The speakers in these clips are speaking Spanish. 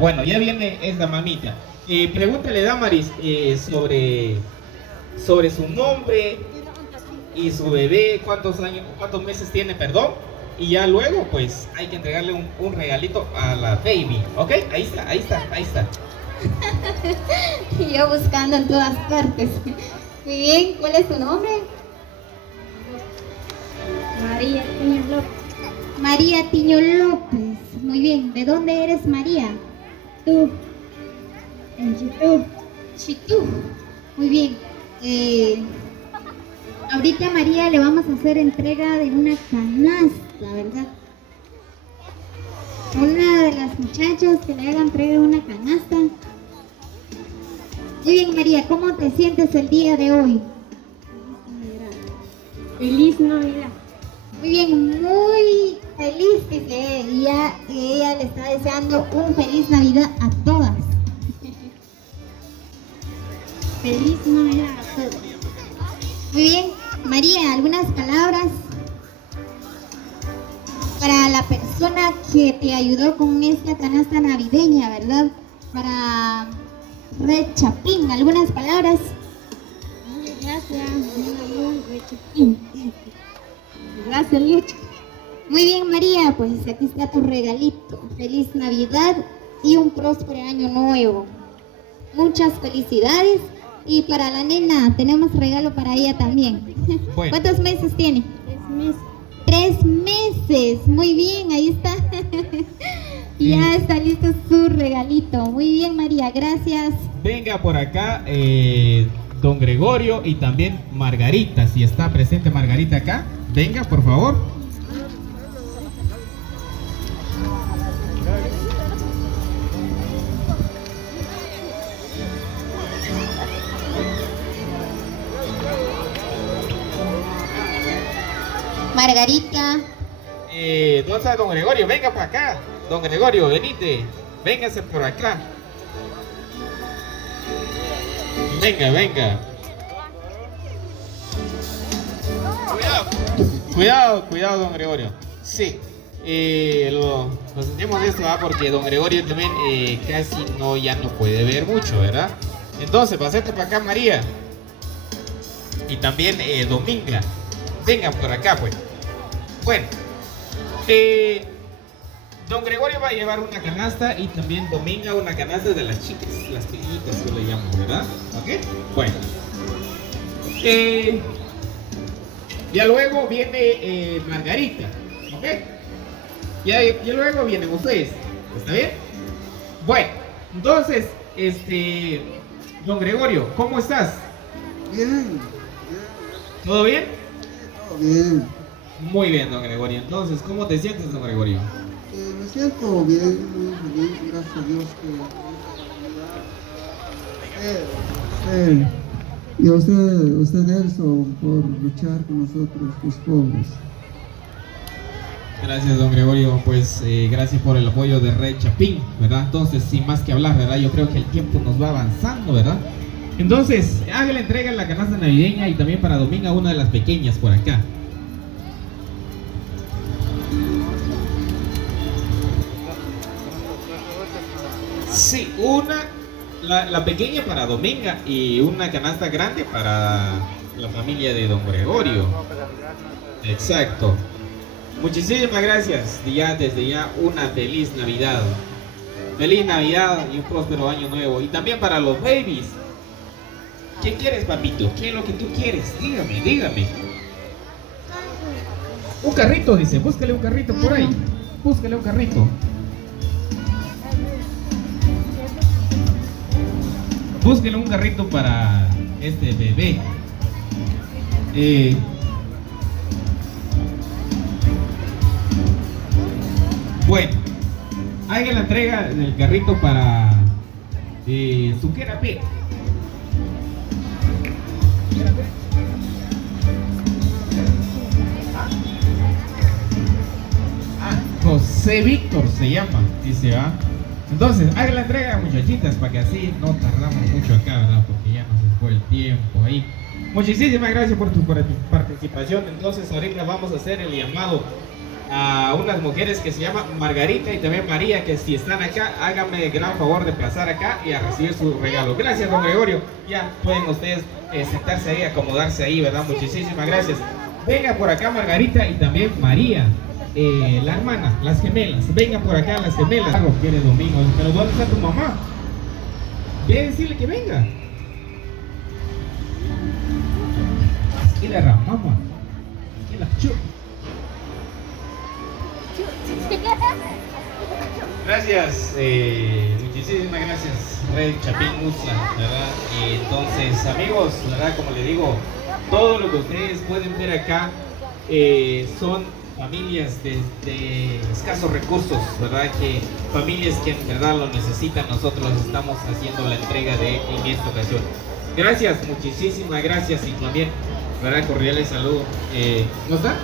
Bueno, ya viene esta mamita. Pregúntale, Damaris, sobre su nombre y su bebé, cuántos meses tiene, perdón. Y ya luego, pues, hay que entregarle un regalito a la baby. ¿Ok? Ahí está, ahí está, ahí está. Y yo buscando en todas partes. Muy bien, ¿cuál es tu nombre? María Tiño López. María Tiño López. Muy bien, ¿de dónde eres, María? Tú. En YouTube. Chitú. Muy bien. Ahorita a María le vamos a hacer entrega de una canasta, ¿verdad? Una de las muchachas que le haga entrega de una canasta. Muy bien, María, ¿cómo te sientes el día de hoy? Feliz Navidad. Muy bien, muy feliz que ella le está deseando un feliz Navidad a todas. Feliz Navidad a todos. Muy bien, María, algunas palabras para la persona que te ayudó con esta canasta navideña, ¿verdad? Para Red Chapín, algunas palabras. Gracias, mi amor, Red Chapín. Gracias, Lucho. Muy bien, María, pues aquí está tu regalito. Feliz Navidad y un próspero año nuevo. Muchas felicidades. Y para la nena tenemos regalo para ella también. Bueno. ¿Cuántos meses tiene? 3 meses. 3 meses. Muy bien, ahí está. Y ya está listo su regalito. Muy bien, María, gracias. Venga por acá, don Gregorio y también Margarita. Si está presente Margarita acá, venga, por favor. Margarita. ¿Dónde está don Gregorio? Venga para acá. Don Gregorio, venite. Véngase por acá. Venga, venga. Cuidado, don Gregorio. Sí. Lo sentimos esto, ¿verdad? Porque don Gregorio también casi ya no puede ver mucho, ¿verdad? Entonces, pasate para acá, María. Y también Dominga. Vengan por acá, pues. Bueno, don Gregorio va a llevar una canasta y también Dominga una canasta de las chicas, las pequeñitas yo le llamo, ¿verdad? ¿Ok? Bueno. Ya luego viene Margarita, ¿ok? Ya luego vienen ustedes, ¿está bien? Bueno, entonces, don Gregorio, ¿cómo estás? Bien. ¿Todo bien? Todo bien. Muy bien, don Gregorio. Entonces, ¿cómo te sientes, don Gregorio? Me siento bien, muy feliz, gracias a Dios y a usted Nelson, por luchar con nosotros, los pobres. Gracias, don Gregorio. Pues gracias por el apoyo de Red Chapín, ¿verdad? Entonces, sin más que hablar, ¿verdad? Yo creo que el tiempo nos va avanzando, ¿verdad? Entonces, haga la entrega en la canasta navideña y también para Dominga una de las pequeñas por acá. Sí, la pequeña para Dominga y una canasta grande para la familia de don Gregorio. Exacto. Muchísimas gracias. Desde ya una feliz Navidad. Feliz Navidad y un próspero año nuevo. Y también para los babies. ¿Qué quieres, papito? ¿Qué es lo que tú quieres? Dígame. Un carrito, dice. Búscale un carrito por ahí. Búscale un carrito. Búsquenle un carrito para este bebé. Bueno, haga la entrega del carrito para Suquera P. José Víctor se llama, dice, ¿va? Entonces, haga la entrega, muchachitas, para que así no tardamos mucho acá, ¿verdad? Porque ya nos fue el tiempo ahí. Muchísimas gracias por tu participación. Entonces, ahorita vamos a hacer el llamado a unas mujeres que se llaman Margarita y también María, que si están acá, háganme el gran favor de pasar acá y a recibir su regalo. Gracias, don Gregorio. Ya pueden ustedes sentarse ahí, acomodarse ahí, ¿verdad? Muchísimas gracias. Venga por acá Margarita y también María, la hermana, las gemelas. Venga por acá las gemelas. Algo quiere domingo, pero ¿dónde está tu mamá? Ve a decirle que venga. Y la ramama. Y la chupa. Gracias, muchísimas gracias, Rey Chapín Musa, ¿verdad? Entonces, amigos, ¿verdad? Como le digo, todo lo que ustedes pueden ver acá son familias de escasos recursos, ¿verdad? Que familias que en verdad lo necesitan, nosotros estamos haciendo la entrega en esta ocasión. Gracias, muchísimas gracias y también, ¿verdad? Cordiales saludos. ¿No está?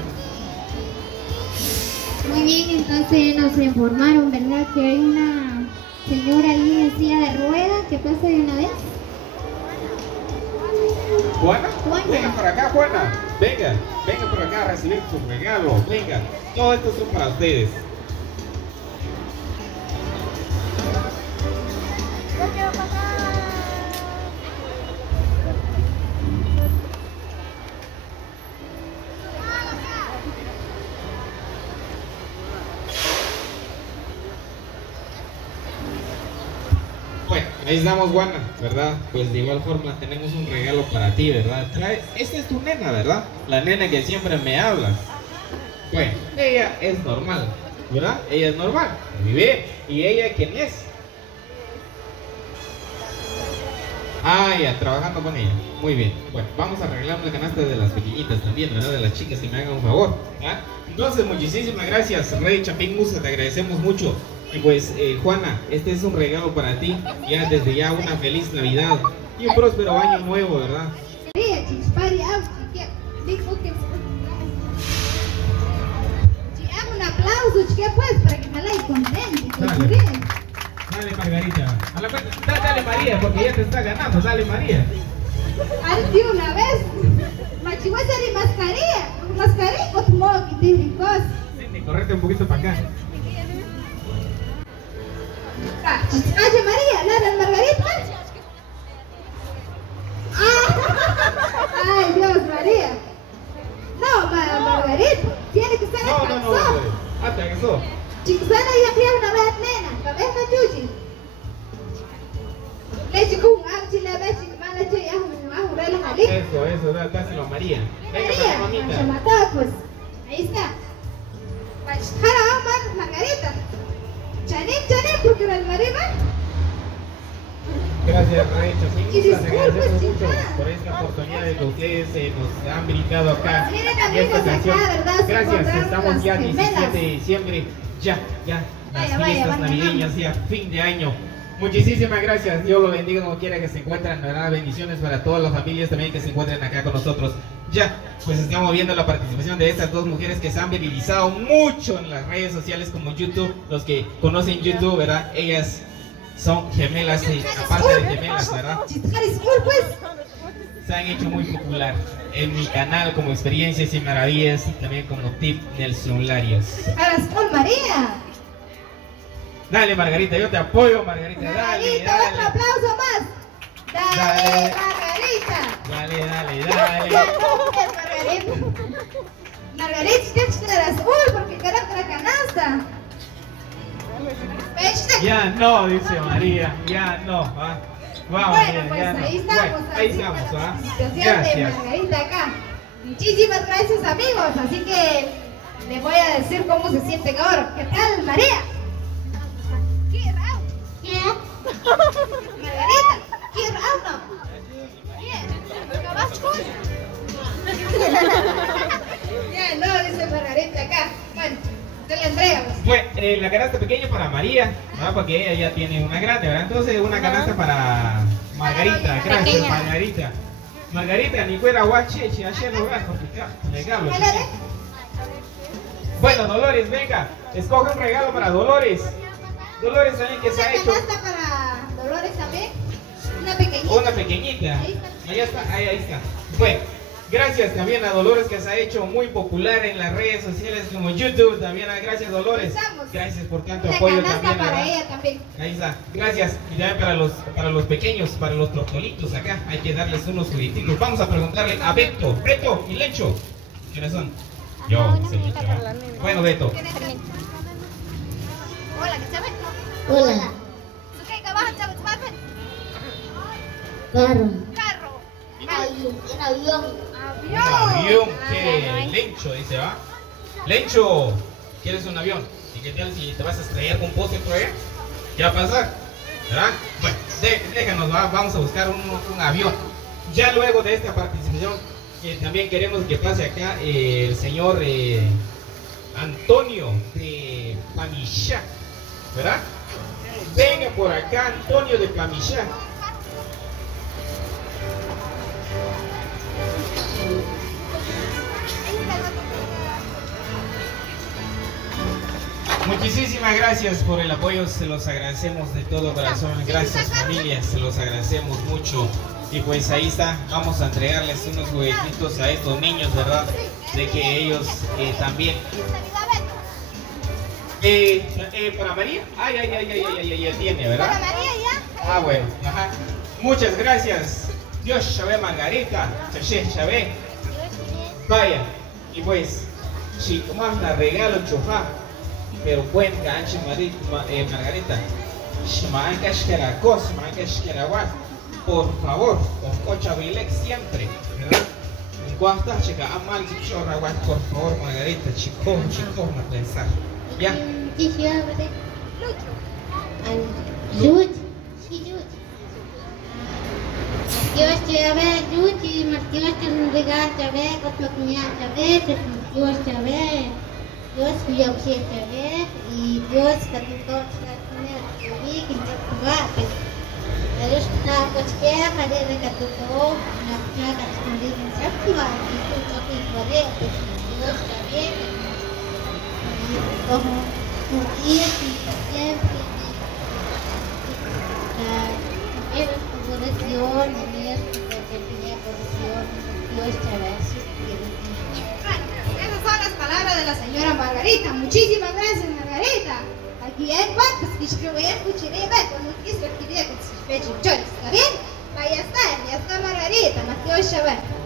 Muy bien, entonces nos informaron, ¿verdad? Que hay una señora ahí en silla de ruedas que pasa de una vez. ¿Juana? Juana. Venga por acá, Juana. Venga por acá a recibir su regalo. Venga, todo esto son para ustedes. Bueno, ahí estamos, Juana, ¿verdad? Pues de igual forma tenemos un regalo para ti, ¿verdad? Esta es tu nena, ¿verdad? La nena que siempre me hablas. Bueno, ella es normal, ¿verdad? Ella es normal, vive. ¿Y ella quién es? Ah, ya, trabajando con ella. Muy bien. Bueno, vamos a arreglar una canasta de las pequeñitas también, ¿verdad? De las chicas que me hagan un favor. ¿Ah? Entonces, muchísimas gracias, Rey Chapín Musa, te agradecemos mucho. Y pues, Juana, este es un regalo para ti. Ya desde ya una feliz Navidad y un próspero año nuevo, ¿verdad? Un aplauso, chiquilla, pues, para que me la contente. Dale. Dale, Margarita. A la cuenta. Dale, María, porque ya te está ganando. Dale, María. De una vez. Machihuesa de mascarilla. Mascarilla, o tu modo que te ricos. Sí, correte un poquito para acá. Oye, María, ¿la Margarita? Ay, Dios, María. No, Margarita, tiene que ser No. Hasta eso. Chicos, van a ir a criar una vez, nena. Cabeza chuchi. Leche con agua, la vez, chica, mala che, ajo, la jalita. Eso, dáselo a María. Venga, María, mamita. chamacada, pues. Ahí está. Jara, Margarita. Chanín, porque era el marido. Gracias, Rey Chapín. Y Les agradecemos disculpe, mucho chica. por esta oportunidad de que ustedes nos han brindado acá. Miren, en amigos, esta ocasión. acá, ¿verdad? Se Gracias, encontraron estamos ya las 17 gemelas. de diciembre. Ya. Las Vaya, fiestas van navideñas, ya fin de año. Muchísimas gracias. Dios lo bendiga como quiera que se encuentren. ¿Verdad? Bendiciones para todas las familias también que se encuentren acá con nosotros. Ya, pues estamos viendo la participación de estas dos mujeres que se han viralizado mucho en las redes sociales como YouTube. Los que conocen YouTube, ¿verdad? Ellas son gemelas y aparte de gemelas, ¿verdad? Se han hecho muy popular en mi canal como experiencias y maravillas y también como tip Nelson Larios. Arascón María. Dale, Margarita, yo te apoyo, Margarita. Margarita, otro Dale. aplauso más. Dale, Margarita. Dale. Margarita, tienes que ser azul porque carajo la canasta. Ya no, dice María, ya no. ¿Va? Vamos, Bueno, María, pues ya no. ahí estamos. Bueno, ahí estamos, la ¿va? participación de Gracias. Margarita acá. Muchísimas gracias, amigos. Así que les voy a decir cómo se siente ahora. ¿Qué tal, María? ¿Qué raro? Margarita, ¿qué raro? Ya, no, dice Margarita acá. Bueno, te la entregamos. Bueno, la canasta pequeña para María, ¿verdad? Porque ella ya tiene una grande, ¿verdad? Entonces una canasta para Margarita. Gracias, Pequeña. Margarita. Margarita, ni fuera guache, si ayer lo gasto, regalo. Bueno, Dolores, venga, escoge un regalo para Dolores. Dolores también que se ha hecho. ¿Una canasta para Dolores también? Una pequeñita. Una pequeñita. Ahí está. Ahí está, ahí está. Bueno, Gracias también a Dolores, que se ha hecho muy popular en las redes sociales como YouTube. También gracias, Dolores. Gracias por tanto apoyo también. Para ella también. Ahí está. Gracias. Y también para los pequeños, para los tortolitos acá, hay que darles unos juguetitos. Vamos a preguntarle a Beto. Beto y Lencho. ¿Quiénes son? Yo, soy Lencho. Bueno, Beto. Hola, ¿qué sabes? Hola. Carro. Carro. En avión. Un avión que Lencho dice, ¿va? Lencho, ¿quieres un avión? ¿Y qué tal si te vas a estrellar con un poste por allá? ¿Qué va a pasar? ¿Verdad? Bueno, déjanos, vamos a buscar un avión. Ya luego de esta participación, también queremos que pase acá el señor Antonio de Pamillá, ¿verdad? Venga por acá, Antonio de Pamillá. Muchísimas gracias por el apoyo, se los agradecemos de todo corazón. Gracias, familia, se los agradecemos mucho. Y pues ahí está, vamos a entregarles unos juguetitos a estos niños, ¿verdad? De que ellos también. ¿Para María? Ya tiene, ¿verdad? Para María ya. Ah, bueno, ajá. Muchas gracias. Dios llave Margarita, llave. Vaya, y pues, si más la regalo chofá, pero buen gancho Margarita, por favor, con cocha bilek siempre, ¿verdad? En cuanto a chica, amal chichorra, por favor, Margarita, chico, no pensar. ¿Ya? Luch. Dios te ve, Luch, y Dios te regala, te ve, con tu cuñada, te ve, Dios te ve. Dios cuya usted te ve, y Dios que tú todos las primeras que vi, que te jugaste. Dios está cualquiera, para que tú todo, la plaga que te digan, se activa, y tú todo y poder, Dios te ve. Como tu guía, siempre, eres tu oración, eres tu oración, Dios te ve. Esas son las palabras de la señora Margarita. Muchísimas gracias, Margarita. Aquí hay cuantos que escribí, escucharé, cuando quiso escribir con sus pechos. ¿Está bien? Ahí está, ya está Margarita, Mateo Chaval.